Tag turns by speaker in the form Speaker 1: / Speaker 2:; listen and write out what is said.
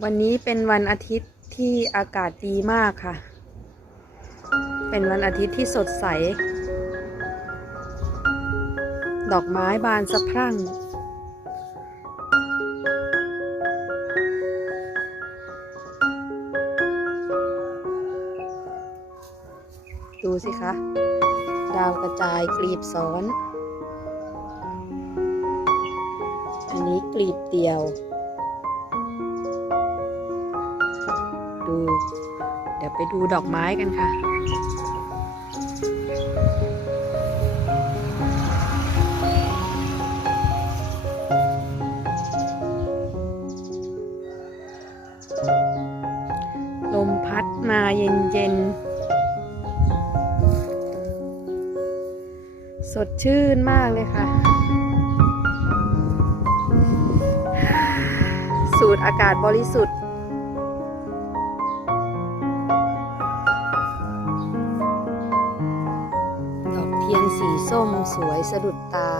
Speaker 1: วันนี้เป็นวันอาทิตย์ที่อากาศดีมากค่ะ เป็นวันอาทิตย์ที่สดใส ดอกไม้บานสะพรั่ง ดูสิคะ ดาวกระจายกลีบซ้อน อันนี้กลีบเดียว ดู เดี๋ยวไปดูดอกไม้กันค่ะลมพัดมาเย็นๆสดชื่นมากเลยค่ะ สูดอากาศบริสุทธิ์ ยนสีส้มสวยสะดุดตา